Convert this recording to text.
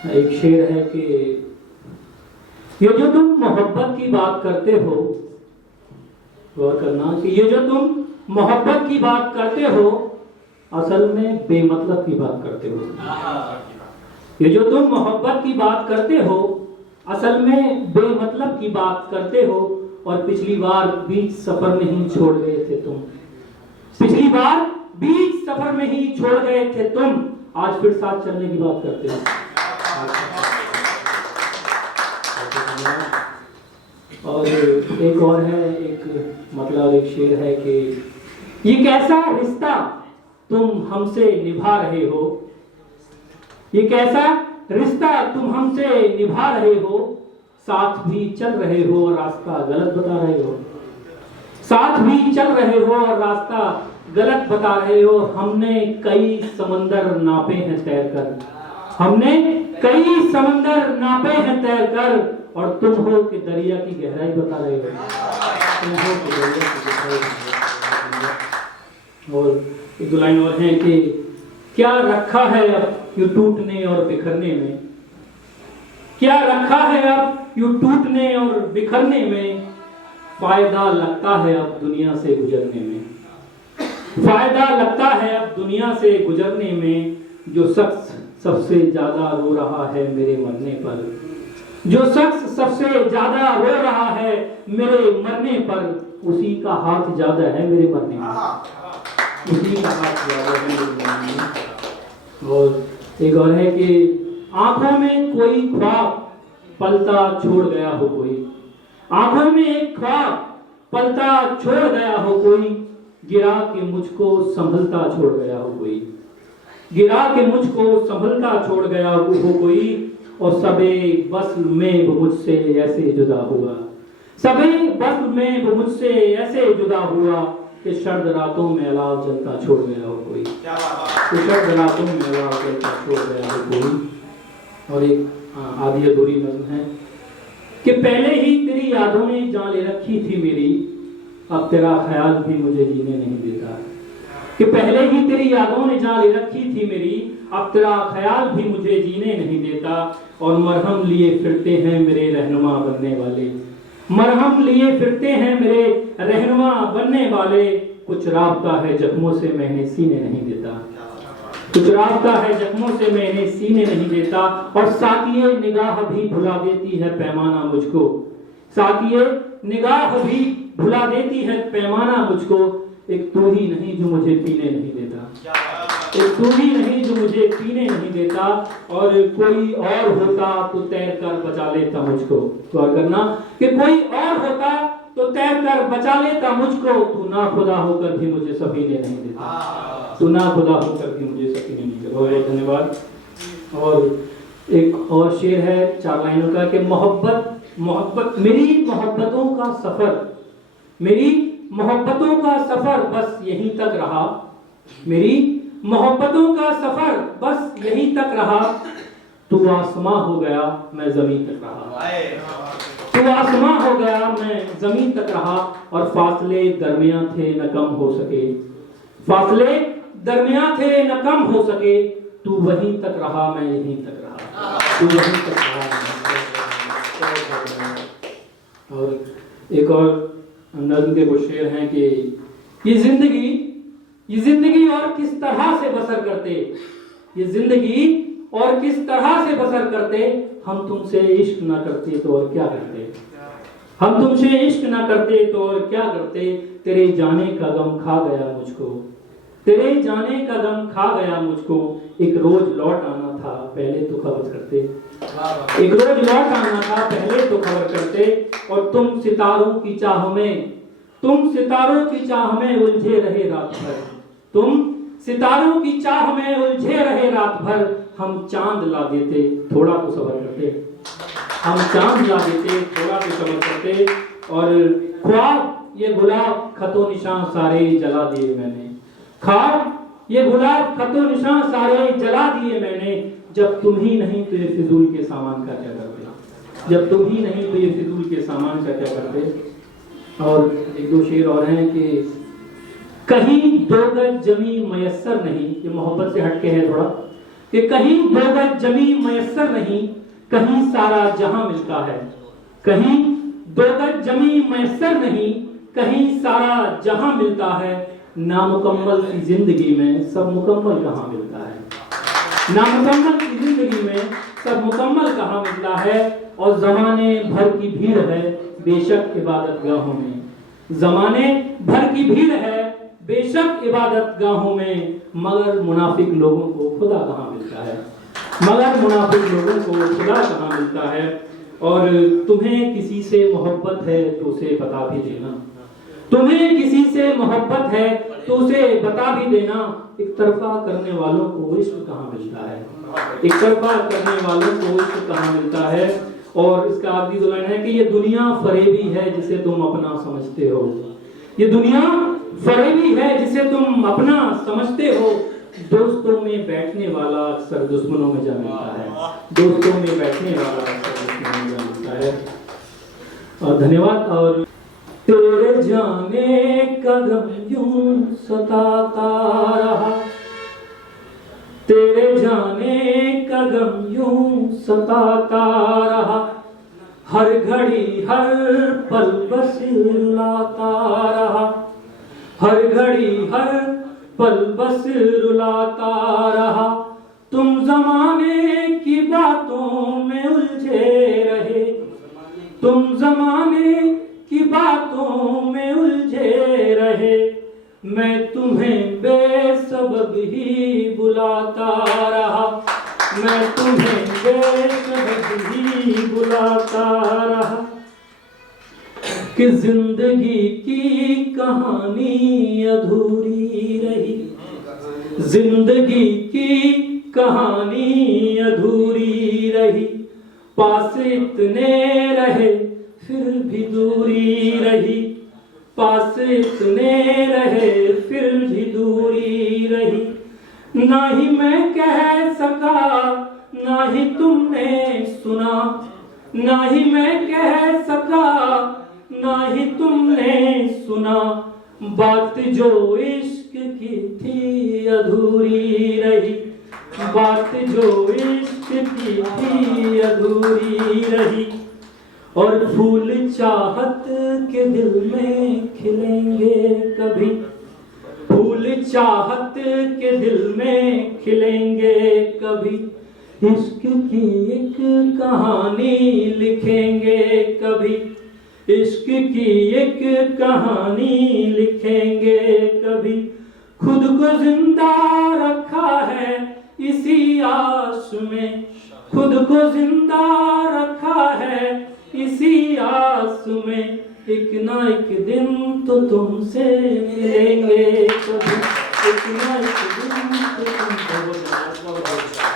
एक शेर है कि ये जो तुम मोहब्बत की बात करते हो, गौर करना कि ये जो तुम मोहब्बत की बात करते हो असल में बेमतलब की बात करते हो। ये जो तुम मोहब्बत की बात करते हो असल में बेमतलब की बात करते हो। और पिछली बार बीच सफर में ही छोड़ गए थे तुम, पिछली बार बीच सफर में ही छोड़ गए थे तुम, आज फिर साथ चलने की बात करते हो। और एक और है, एक मतलब एक शेर है कि ये कैसा रिश्ता तुम हमसे निभा रहे हो, ये कैसा रिश्ता तुम हमसे निभा रहे हो, साथ भी चल रहे हो और रास्ता गलत बता रहे हो, साथ भी चल रहे हो और रास्ता गलत बता रहे हो। हमने कई समंदर नापे हैं तैरकर, हमने कई समंदर नापे हैं तैरकर, और तुम हो कि दरिया की गहराई बता रहे हो, तुम हो कि दरिया की गहराई। और एक दो लाइन और है कि क्या रखा है अब यूं टूटने और बिखरने में, क्या रखा है अब यूं टूटने और बिखरने में, फायदा लगता है अब दुनिया से गुजरने में, फायदा लगता है अब दुनिया से गुजरने में। जो शख्स सबसे ज्यादा रो रहा है मेरे मरने पर, जो शख्स सबसे ज्यादा रो रहा है मेरे मरने पर, उसी का हाथ ज्यादा है मेरे मरने में, उसी का हाथ ज्यादा है मेरे मरने में। और एक और है कि आंखों में कोई ख्वाब पलता छोड़ गया हो कोई, आंखों में एक ख्वाब पलता छोड़ गया हो कोई, गिरा के मुझको संभलता छोड़ गया हो कोई, गिरा के मुझको संभलता छोड़ गया हो कोई। और सबे वस्ल में वो मुझसे ऐसे जुदा हुआ, सबे वस्ल में वो मुझसे ऐसे जुदा हुआ कि शर्द रातों में अलाव जलता छोड़ गया हो कोई, कि शर्द रातों में अलाव जलता छोड़ गया हो कोई। और एक आधी अधूरी नज़्म है कि पहले ही तेरी यादों ने जान ले रखी थी मेरी, अब तेरा ख्याल भी मुझे जीने नहीं देता, कि पहले ही तेरी यादों ने जान ले रखी थी मेरी, अब तेरा ख्याल भी मुझे जीने नहीं देता। और मरहम लिए फिरते हैं मेरे रहनुमा बनने वाले, मरहम लिए फिरते हैं मेरे रहनुमा बनने वाले, कुछ राबता है जख्मों से मैं इन्हें सीने नहीं देता, कुछ राबता है जख्मों से मैं इन्हें सीने नहीं देता। और साकिए निगाह भी भुला देती है पैमाना मुझको, साकिए निगाह भी भुला देती है पैमाना मुझको, एक तू ही नहीं जो मुझे पीने नहीं देता, एक तू ही नहीं जो मुझे पीने नहीं देता। और कोई और होता तो तैर कर बचा लेता मुझको, गौर करना कि कोई और होता तो तैर कर बचा लेता मुझको, तू ना खुदा होकर भी मुझे सफीने नहीं देता, तू ना खुदा होकर भी मुझे सफीने नहीं देता। बहुत धन्यवाद। और एक और शेर है 4 लाइनों का कि मोहब्बत मोहब्बत मेरी मोहब्बतों का सफर, मेरी मोहब्बतों का सफर बस यहीं तक रहा, मेरी मोहब्बतों का सफर बस यहीं तक रहा, तू आसमां हो गया मैं जमीन तक रहा, तू आसमां हो गया मैं जमीन तक रहा। और फासले दरमियां थे न कम हो सके, फासले दरमियां थे न कम हो सके, तू वहीं तक रहा मैं यहीं तक रहा, तू वहीं तक रहा। और एक और नज़्म के वो शेर हैं कि ये जिंदगी और किस तरह से बसर करते, ये जिंदगी और किस तरह से बसर करते, हम तुमसे इश्क ना करते तो और क्या करते, हम तुमसे इश्क ना करते तो और क्या करते। तेरे जाने का गम खा गया मुझको, तेरे जाने का गम खा गया मुझको, एक रोज लौट आना था पहले तो खबर करते, एक रोज लौट आना था पहले तो खबर करते। और तुम सितारों की चाह में, तुम सितारों की चाह में उलझे रहे रात भर, तुम सितारों की चाह में उलझे रहे रात भर, हम चांद ला देते थोड़ा तो सब्र करते, हम चांद ला देते थोड़ा तो सब्र करते। और ख्वाब ये गुलाब खतो निशान सारे जला दिए मैंने, ख्वाब ये गुलाब खतो निशान सारे जला दिए मैंने, जब तुम ही नहीं तो ये फिजूल के सामान का क्या करते, जब तुम ही नहीं तो ये फिजूल के सामान का क्या करते। और एक दो शेर और हैं कि कहीं दो गज जमी मयस्सर नहीं, ये मोहब्बत से हटके है थोड़ा, कि कहीं 2 गज जमी मयस्सर नहीं, कहीं सारा जहां मिलता है। कहीं 2 गज जमी मयस्सर नहीं, कहीं सारा जहां मिलता है। नामुकम्मल की जिंदगी में सब मुकम्मल कहाँ मिलता है। नामुकम्मल की जिंदगी में सब मुकम्मल कहाँ मिलता है। और जमाने भर की भीड़ है बेशक इबादत गाहों में, जमाने भर की भीड़ है बेशक इबादत गाहों में, मगर मुनाफिक लोगों को खुदा कहाँ मिलता है। मगर मुनाफिक लोगों को खुदा कहाँ मिलता है। और तुम्हें किसी से मोहब्बत है तो उसे बता भी देना, तुम्हें किसी से मोहब्बत है तो उसे बता भी देना। एक तरफा करने वालों को इश्क कहाँ मिलता है, एक तरफा करने वालों को इश्क कहाँ मिलता है। और इसका आखिरी दुलाइन है कि ये दुनिया फरेबी है जिसे तुम अपना समझते हो, ये दुनिया फरेबी है जिसे तुम अपना समझते हो। दोस्तों में बैठने वाला अक्सर दुश्मनों में जा मिलता है, दोस्तों में बैठने वाला अक्सर दुश्मनों में जा मिलता है। और धन्यवाद। और तेरे जाने का गम यूं सताता रहा, तेरे जाने का गम यूं सताता रहा, हर घड़ी हर पल बस रुलाता रहा, हर घड़ी हर पल बस रुलाता रहा। तुम जमाने की बातों में उलझे रहे, तुम जमाने की बातों में उलझे रहे, मैं तुम्हें बेसबब ही बुलाता रहा, मैं तुम्हें बेसबब ही बुलाता रहा। कि जिंदगी की कहानी अधूरी रही, जिंदगी की कहानी अधूरी रही, पास इतने रहे फिर भी दूरी रही, पास इतने रहे फिर भी दूरी रही। ना ही मैं कह सका ना ही तुमने सुना, ना ही मैं कह सका ना ही तुमने सुना, बात जो इश्क की थी अधूरी रही, बात जो इश्क की थी अधूरी रही। और फूल चाहत के दिल में खिलेंगे कभी, फूल चाहत के दिल में खिलेंगे कभी, इश्क की एक कहानी लिखेंगे कभी, इश्क की एक कहानी लिखेंगे कभी। खुद को जिंदा रखा है इसी आस में, खुद को जिंदा रखा है इसी आस में, एक ना एक दिन तो तुमसे मिलेंगे कभी, एक ना एक दिन तो तुमसे